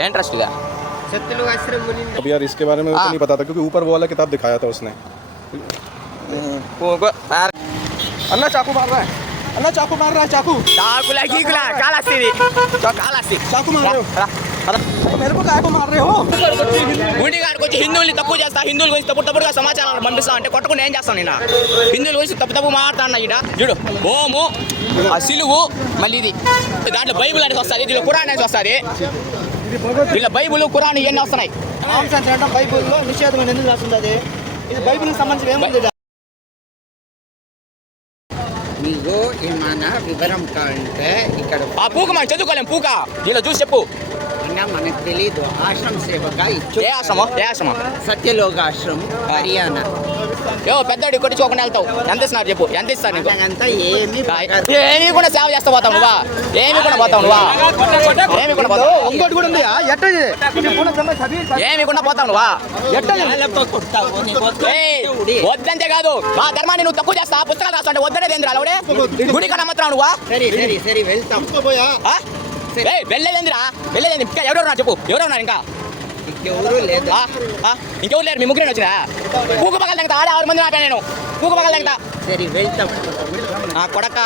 Interest का अब यार इसके बारे में तो नहीं पता था क्योंकि ऊपर वो वाला किताब दिखाया था उसने। अन्ना चाकू मार रहा है, अन्ना चाकू मार रहा है, चाकू चाकू मार रहे हो, मेरे को काय को मार रहे हो? గుడిగాడికి వచ్చి హిందువుల్ని తప్పు చేస్తా, హిందువుల గురించి తప్పుడుగా సమాచారాలు పంపిస్తా అంటే కొట్టకుండా ఏం చేస్తాను నేను? హిందువుల గురించి తప్పు మాట్లాడుతున్నా ఈడ చూడు. ఓము ఆ సిలువు మళ్ళీ ఇది దాంట్లో బైబుల్ అనేసి వస్తుంది, దీంట్లో ఖురాన్ అనేసి వస్తుంది. దీంట్లో బైబుల్ ఖురాన్ ఇవన్నీ వస్తున్నాయి. బైబుల్లో నిషేధం ఎందుకు రాస్తుంది? ఇది బైబిల్కి సంబంధించిన ఏముంది? మీకు ఏమైనా వివరం కావాలంటే ఇక్కడ ఆ పూక మనం చదువుకోలేం. పూక దీనిలో చూసి చెప్పు. మనకు తెలీదు. ఆశ్రమ సేవగా ఏ ఆశ్రమం? ఏ ఆశ్రమం? సత్యలోక ఆశ్రమం, హర్యానా. పెద్దోడి కొట్టించుకోకుండా వెళ్తావు. ఎంత ఇస్తున్నారు చెప్పు, ఎంత ఇస్తారు నీకు? అంతా ఏమి కూడా సేవ చేస్తా పోతావు నువ్వా? ఏమి కూడా పోతావు నువ్వా? ఏమి కూడా పోతావు? ఇంకోటి కూడా ఉంది. ఏమి కూడా పోతావు నువ్వా? వద్దంతే కాదు, మా ధర్మాన్ని నువ్వు తక్కువ చేస్తా, పుస్తకాలు రాస్తా అంటే వద్దనే ఏంద్రా అలవడే? గుడికి నమ్మత్రావు నువ్వా? సరే వెళ్తాం. వెళ్ళలేదురా, వెళ్ళలేదు. ఇంకా ఎవరెవరు చెప్పు, ఎవరెవరు ఇంకా? ఇంకెవరు లేదు. ఇంకెవరు లేరు? మీ ముగ్గురు వచ్చినా పూకు పగలు తగ్గుతా. 6 మంది నాపా నేను పూకు పగలు తగ్గుతా. సరే వెళ్తాం. కొడక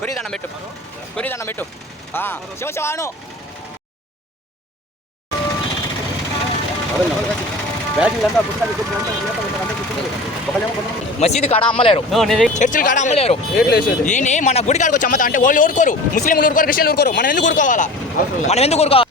కొరిదన్నం పెట్టు, కొరిదన్నం పెట్టు. శివశివాను మసీదు కాడ అమ్మలేరు, చర్చిలు కాడ అమ్మలేరు. ఈయన మన గుడి కాడికి వచ్చి అమ్మతా అంటే వాళ్ళు ఊరుకోరు, ముస్లింలు ఊరుకోరు, క్రిస్టియన్లు ఊరుకోరు. మనం ఎందుకు ఊరుకోవాలా? మనం ఎందుకు ఊరుకోవాలి?